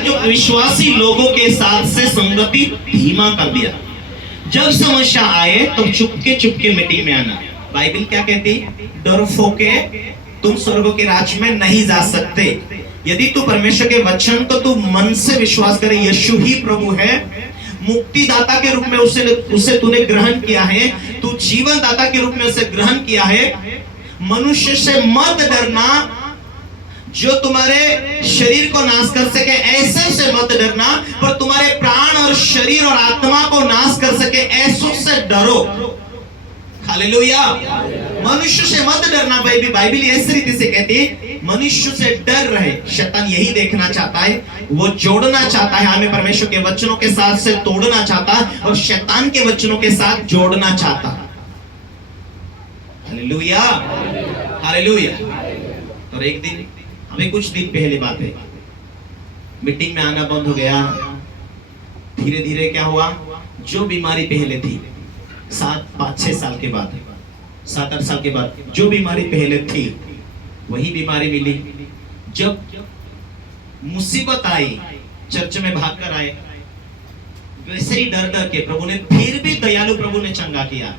बार जो विश्वासी लोगों के साथ से संगति धीमा कर दिया। जब समस्या आए तो चुपके चुपके मीटिंग में आना। बाइबल क्या कहती? डरपोके तुम स्वर्ग के राज्य में नहीं जा सकते। यदि तू परमेश्वर के वचन को तू मन से विश्वास करे, यीशु ही प्रभु है, मुक्तिदाता के रूप में उसे तूने ग्रहण किया है, तू जीवन दाता के रूप में उसे ग्रहण किया है, मनुष्य से मत डरना जो तुम्हारे शरीर को नाश कर सके, ऐसे से मत डरना, पर तुम्हारे प्राण और शरीर और आत्मा को नाश कर सके, ऐसों से डरो। हालेलुया। मनुष्य से मत डरना। बाइबल इस रीति से कहती है, मनुष्य से डर रहे। शैतान यही देखना चाहता है, वो जोड़ना चाहता है हमें परमेश्वर के वचनों के साथ से तोड़ना चाहता है और शैतान के वचनों के साथ जोड़ना चाहता है। Hallelujah, hallelujah. और एक दिन, हमें कुछ दिन पहले बात है, मीटिंग में आना बंद हो गया। धीरे धीरे क्या हुआ, जो बीमारी पहले थी 5-6 साल के बाद, 7-8 साल के बाद जो बीमारी पहले थी वही बीमारी मिली। जब मुसीबत आई, चर्च में भागकर आए, वैसे ही डर डर के प्रभु ने, फिर भी दयालु प्रभु ने चंगा किया।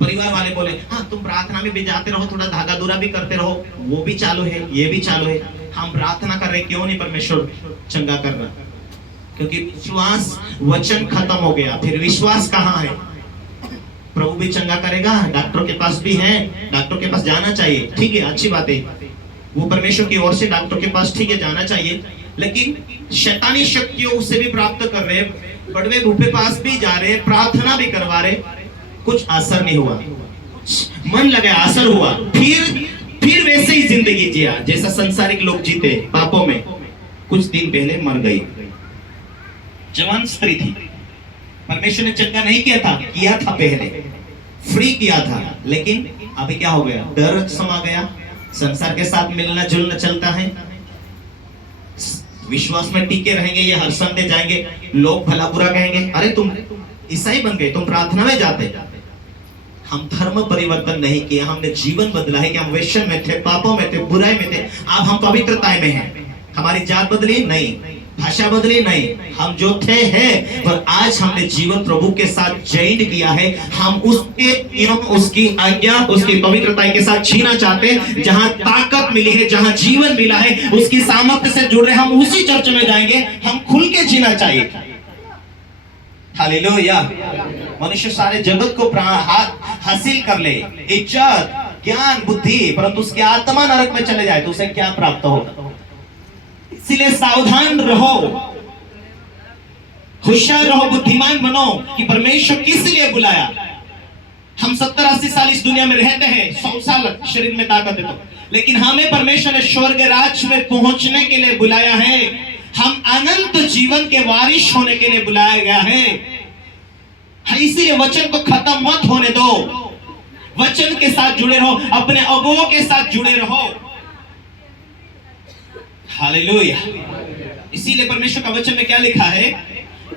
परिवार वाले बोले, हाँ तुम प्रार्थना में भी जाते रहो, थोड़ा धागा दूरा भी करते रहो, वो भी चालू है, ये भी चालू है, हम प्रार्थना कर रहे, क्यों नहीं परमेश्वर चंगा कर रहा? क्योंकि विश्वास, वचन खत्म हो गया, फिर विश्वास कहाँ है? प्रभु भी चंगा करेगा, डॉक्टर के पास भी है, डॉक्टर के पास जाना चाहिए, ठीक है, अच्छी बात है, वो परमेश्वर की ओर से डॉक्टर के पास ठीक है जाना चाहिए, लेकिन शैतानी शक्तियों उससे भी प्राप्त कर रहे, बड़वे भूपे पास भी जा रहे, प्रार्थना भी करवा रहे, कुछ असर नहीं हुआ। मन लगा, असर हुआ, फिर वैसे ही जिंदगी जिया जैसा संसारिक लोग जीते, पापों में। कुछ दिन पहले मर गई, जवान स्त्री थी, परमेश्वर ने चंगा नहीं किया था पहले, फ्री किया था, लेकिन अभी क्या हो गया? डर समा गया, संसार के साथ मिलना जुलना चलता है, विश्वास में टिके रहेंगे, ये हर संडे जाएंगे, लोग भला बुरा कहेंगे, अरे तुम ईसाई बन गए, तुम प्रार्थना में जाते। हम धर्म परिवर्तन नहीं किया, हमने जीवन बदला है कि हम वैश्य में थे, पापों में थे, बुराई में थे, अब हम पवित्रता में हैं। हमारी जात बदली नहीं, भाषा बदली नहीं, हम जो थे हैं, पर आज हमने जीवन प्रभु के साथ जॉइन किया है। हम उसके नियम, उसकी आज्ञा, उसकी पवित्रता के साथ जीना चाहते हैं। जहां ताकत मिली है, जहां जीवन मिला है, उसकी सामर्थ्य से जुड़ रहे, हम उसी चर्च में जाएंगे। हम खुल के जीना चाहिए। हालेलुया। मनुष्य सारे जगत को हासिल कर ले, इज्जत, ज्ञान, बुद्धि, परंतु उसकी आत्मा नरक में चले जाए तो उसे क्या प्राप्त होगा? इसलिए सावधान रहो, होशियार रहो, बुद्धिमान बनो कि परमेश्वर किस लिए बुलाया। हम 70-80 साल इस दुनिया में रहते हैं, 100 साल शरीर में ताकत है तो, लेकिन हमें परमेश्वर ने स्वर्ग राज्य में पहुंचने के लिए बुलाया है। हम अनंत जीवन के वारिश होने के लिए बुलाया गया है। इसीलिए वचन को खत्म मत होने दो, वचन के साथ जुड़े रहो, अपने अगुओं के साथ जुड़े रहो। हालेलुया। इसीलिए परमेश्वर का वचन में क्या लिखा है?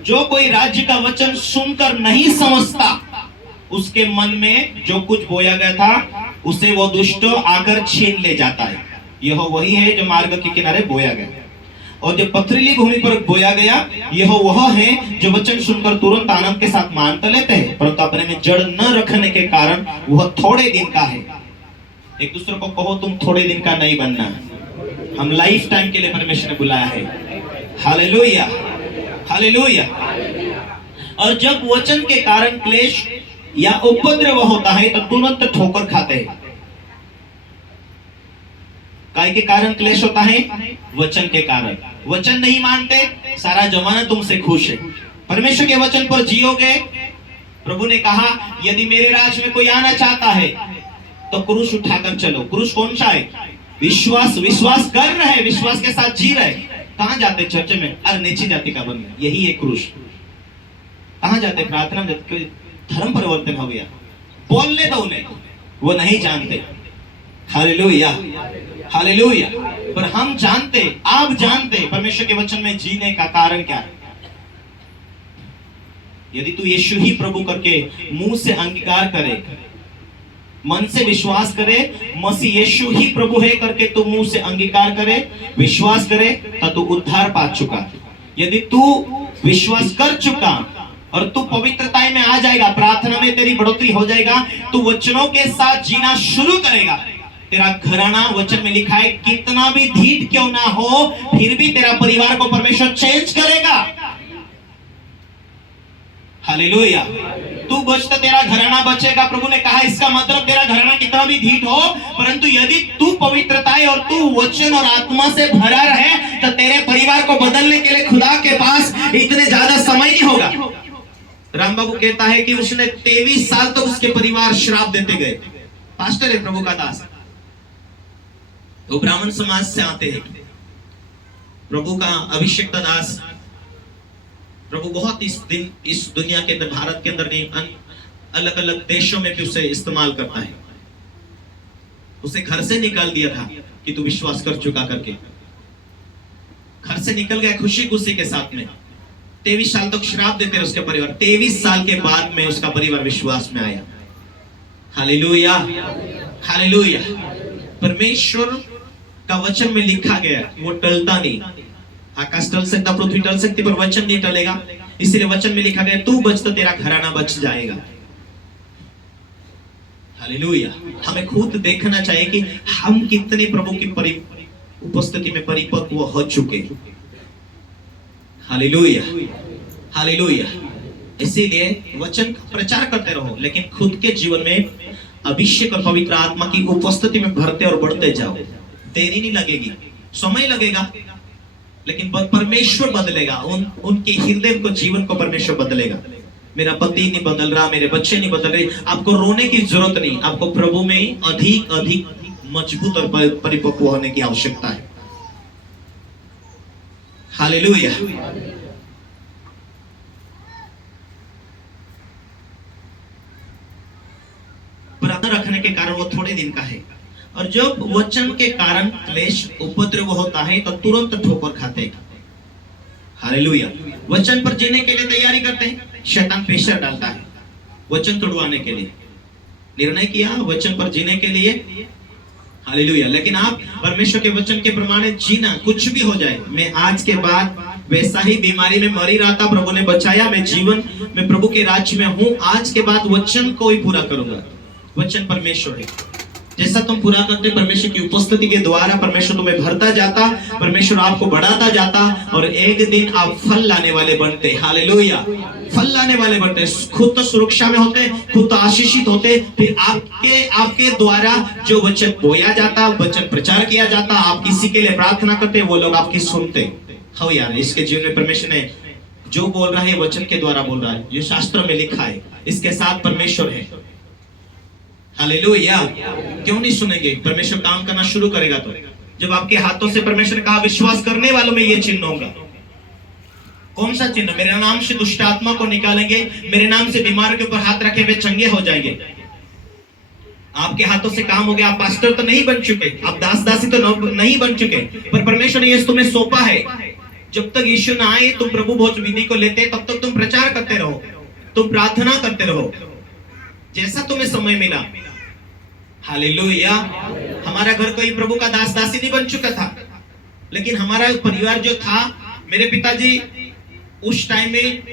जो कोई राज्य का वचन सुनकर नहीं समझता, उसके मन में जो कुछ बोया गया था उसे वो दुष्ट आकर छीन ले जाता है। यह वही है जो मार्ग के किनारे बोया गया, और जो पथरीली भूमि पर बोया गया, यह वह है जो वचन सुनकर तुरंत आनंद के साथ मान तो लेते हैं, परंतु अपने में जड़ न रखने के कारण वह थोड़े दिन का है। एक दूसरे को कहो, तुम थोड़े दिन का नहीं बनना, हम लाइफ टाइम के लिए परमेश्वर ने बुलाया है। Hallelujah, hallelujah. और जब वचन के कारण क्लेश या उपद्रव होता है तो तुरंत ठोकर खाते हैं। काय के कारण क्लेश होता है? वचन के कारण। वचन नहीं मानते, सारा जमाना तुमसे खुश है। परमेश्वर के वचन पर जियोगे। प्रभु ने कहा, यदि मेरे राज्य में कोई आना चाहता है तो क्रूस उठाकर चलो। क्रूस कौन सा है? विश्वास। विश्वास कर रहे, विश्वास के साथ जी रहे। कहां जाते? चर्च में। अरे नीची जाति का बन गया, यही है क्रूस। कहां जाते? प्रार्थना में। धर्म परिवर्तन हो गया, बोलने दो उन्हें, वो नहीं जानते। Hallelujah, hallelujah. पर हम जानते, आप जानते परमेश्वर के वचन में जीने का कारण क्या है। यदि तू यीशु ही प्रभु करके मुंह से अंगीकार करे, मन से विश्वास करे मसीह यीशु ही प्रभु है करके तू मुंह से अंगीकार करे, विश्वास करे, तो तू उद्धार पा चुका। यदि तू विश्वास कर चुका और तू पवित्रता में आ जाएगा, प्रार्थना में तेरी बढ़ोतरी हो जाएगा, तू वचनों के साथ जीना शुरू करेगा। तेरा घराना, वचन में लिखा है, कितना भी ढीठ क्यों ना हो फिर भी तेरा परिवार को परमेश्वर चेंज करेगा। हालेलुया। तू बच तो तेरा घराना बचेगा। प्रभु ने कहा इसका मतलब तेरा घराना कितना भी ढीठ हो, परंतु यदि तू पवित्रता और तू वचन और आत्मा से भरा रहे तो तेरे परिवार को बदलने के लिए खुदा के पास इतने ज्यादा समय नहीं होगा। राम बाबू कहता है कि उसने 23 साल तक उसके परिवार श्राप देते गए। पास्टर है प्रभु का दास, वो ब्राह्मण समाज से आते हैं। प्रभु का अभिषेक दास, प्रभु बहुत इस दुनिया के अंदर, भारत के अंदर नहीं, अलग अलग देशों में भी उसे इस्तेमाल करता है। उसे घर से निकाल दिया था कि तू विश्वास कर चुका करके, घर से निकल गया खुशी खुशी के साथ में। 23 साल तक श्राप देते रहे उसके परिवार। 23 साल के बाद में उसका परिवार विश्वास में आया। Hallelujah, hallelujah. परमेश्वर का वचन में लिखा गया, वो टलता नहीं। आकाश टल सकता, पृथ्वी टल सकती, पर वचन नहीं टलेगा। इसलिए वचन में लिखा गया, तू बच तो तेरा घराना बच जाएगा। हालेलुया। हमें खुद देखना चाहिए कि हम कितने प्रभु की उपस्थिति में परिपक्व हो चुके। Hallelujah, hallelujah. इसीलिए वचन प्रचार करते रहो, लेकिन खुद के जीवन में अभिषेक और पवित्र आत्मा की उपस्थिति में भरते और बढ़ते जाओ। देरी नहीं लगेगी, समय लगेगा, लेकिन परमेश्वर बदलेगा। उनके हृदय को, जीवन को परमेश्वर बदलेगा। मेरा पति नहीं बदल रहा, मेरे बच्चे नहीं बदल रहे, आपको रोने की जरूरत नहीं। आपको प्रभु में अधिक अधिक मजबूत और परिपक्व होने की आवश्यकता है। हालेलुया। प्रार्थना रखने के कारण वो थोड़े दिन का है, और जब वचन के कारण क्लेश उपद्रव होता है तो तुरंत ठोकर खाते हैं। हालेलुया। वचन पर जीने के लिए तैयारी करते हैं, शैतान प्रेशर डालता है वचन तोड़वाने के लिए। निर्णय किया वचन पर जीने के लिए, हालेलुया। लेकिन आप परमेश्वर के वचन के प्रमाण जीना, कुछ भी हो जाए। मैं आज के बाद वैसा ही बीमारी में मरी रहा था, प्रभु ने बचाया, मैं जीवन में प्रभु के राज्य में हूं। आज के बाद वचन को ही पूरा करूंगा। वचन परमेश्वर है, जैसा तुम पूरा करते परमेश्वर की उपस्थिति के द्वारा परमेश्वर तुम्हें भरता जाता, परमेश्वर आपको बढ़ाता जाता, और एक दिन आप फल लाने वाले बनते। हालेलुया। फल लाने वाले बनते, खुद तो सुरक्षा में होते, खुद तो आशीषित होते, फिर आपके द्वारा जो वचन बोया जाता, वचन प्रचार किया जाता, आप किसी के लिए प्रार्थना करते, वो लोग आपकी सुनते। हो यार, इसके जीवन में परमेश्वर ने जो बोल रहा है वचन के द्वारा बोल रहा है, ये शास्त्र में लिखा है, इसके साथ परमेश्वर है। हालेलुया। क्यों नहीं सुनेंगे? परमेश्वर काम करना शुरू करेगा तो। जब आपके हाथों से परमेश्वर ने कहा विश्वास करने वालों में ये चिन्ह होगा। कौन सा चिन्ह? मेरे नाम से दुष्ट आत्मा को निकालेंगे, मेरे नाम से बीमार के ऊपर हाथ रखे हुए चंगे हो जाएंगे। आपके हाथों से काम हो गया। आप पास्टर तो नहीं बन चुके, आप दास दासी तो नहीं बन चुके, पर परमेश्वर ने ये तुम्हें सौंपा है। जब तक यीशु ना आए तुम प्रभु भोज विधि को लेते, तब तक तुम प्रचार करते रहो, तुम प्रार्थना करते रहो जैसा तुम्हें समय मिला। हालेलुया। हमारा घर कोई प्रभु का दास दासी नहीं बन चुका था, लेकिन हमारा परिवार जो था, मेरे पिताजी उस टाइम में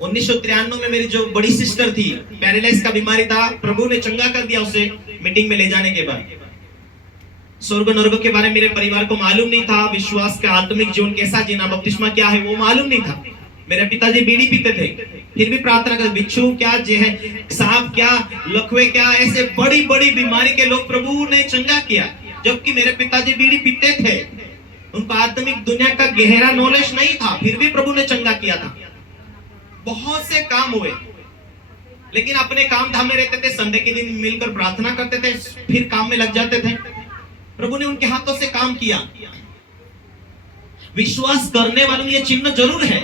1993 में मेरी जो बड़ी सिस्टर थी, पैरालाइज का बीमारी था, प्रभु ने चंगा कर दिया उसे मीटिंग में ले जाने के बाद। स्वर्ग नर्क के बारे में मेरे परिवार को मालूम नहीं था, विश्वास का आत्मिक जीवन कैसा जीना, बपतिस्मा क्या है वो मालूम नहीं था। मेरे पिताजी बीड़ी पीते थे, फिर भी प्रार्थना कर, बिच्छू क्या, जे है सांप क्या, लकवे क्या, ऐसे बड़ी बड़ी बीमारी के लोग प्रभु ने चंगा किया। जबकि मेरे पिताजी बीड़ी पीते थे, उनको आत्मिक दुनिया का गहरा नॉलेज नहीं था, फिर भी प्रभु ने चंगा किया था। बहुत से काम हुए, लेकिन अपने काम धाम में रहते थे, संडे के दिन मिलकर प्रार्थना करते थे, फिर काम में लग जाते थे। प्रभु ने उनके हाथों से काम किया। विश्वास करने वालों में ये चिन्ह जरूर है।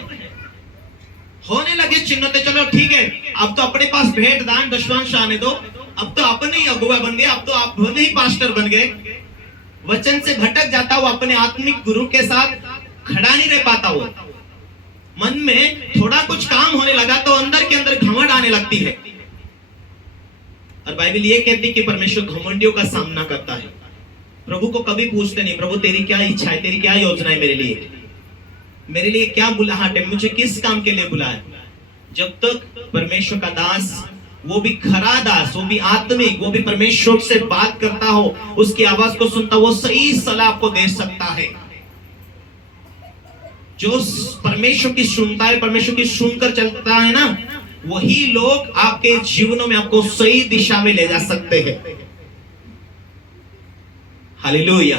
होने लगे चिन्ह तो चलो ठीक है, अब तो अपने पास भेंट दान दशवांश आने दो, अब तो अपने ही अगुआ बन गए, अब तो आप ही पास्टर बन गए। वचन से भटक जाता वो, अपने आत्मिक गुरु के साथ खड़ा नहीं रह पाता वो। मन में थोड़ा कुछ काम होने लगा तो अंदर के अंदर घमंड आने लगती है। और बाइबल ये कहती है कि परमेश्वर घमंडियों का सामना करता है। प्रभु को कभी पूछते नहीं, प्रभु तेरी क्या इच्छा है, तेरी क्या योजना है मेरे लिए क्या बुलाहट है, मुझे किस काम के लिए बुलाया। जब तक परमेश्वर का दास, वो भी खरा दास, वो भी आत्मिक, वो भी परमेश्वर से बात करता हो, उसकी आवाज को सुनता, वो सही सलाह आपको दे सकता है। जो परमेश्वर की सुनता है, परमेश्वर की सुनकर चलता है ना, वही लोग आपके जीवनों में आपको सही दिशा में ले जा सकते हैं। हालेलुया।